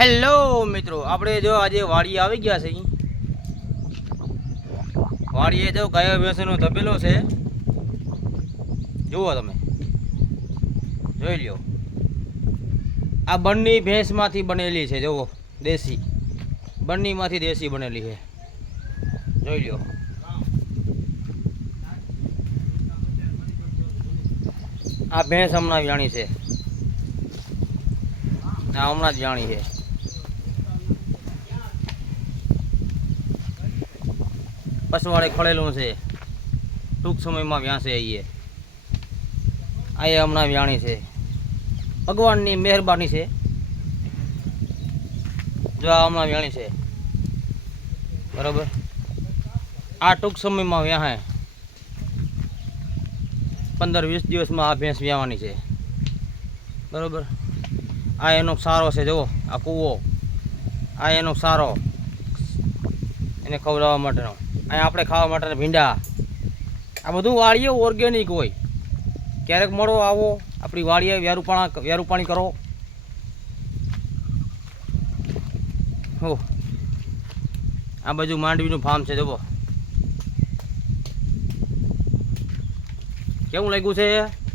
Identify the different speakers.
Speaker 1: Hello મિત્રો, આપણે જો આજે વાડી આવી ગયા છે. વાડીએ જો ગાયો ભેંસનો તબેલો છે. જુઓ તમે. જોઈ લ્યો. આ બંની ભેંસમાંથી બનેલી છે, જુઓ, દેશી. બંનીમાંથી દેશી બનેલી છે. જોઈ લ્યો. આ ભેંસ હમણાં જાણી છે. આ હમણાં જ જાણી છે. પસવાડે ખળેલું છે. ટૂંક સમયમાં વ્યાસે આવીએ આ એ હમણાં વ્યાણી છે. ભગવાનની મહેરબાની છે. જો આ હમણાં વ્યાણી છે. બરાબર? આ ટૂંક સમયમાં વ્યાહે. પંદર વીસ દિવસમાં આ ભેંસ વ્યાવાની છે. બરાબર? આ એનો સારો છે, જુઓ, આ કૂવો. આ એનો સારો. એને ખવડાવવા માટેનો. અહીંયા આપણે ખાવા માટેના ભીંડા. આ બધું વાળીએ ઓર્ગેનિક હોય. ક્યારેક મળો, આવો. આપણી વાળીએ વ્યારુપાણા વ્યારુપાણી કરો. હો. આ બાજુ માંડવીનું ફાર્મ છે જોવો કેવું લાગ્યું છે?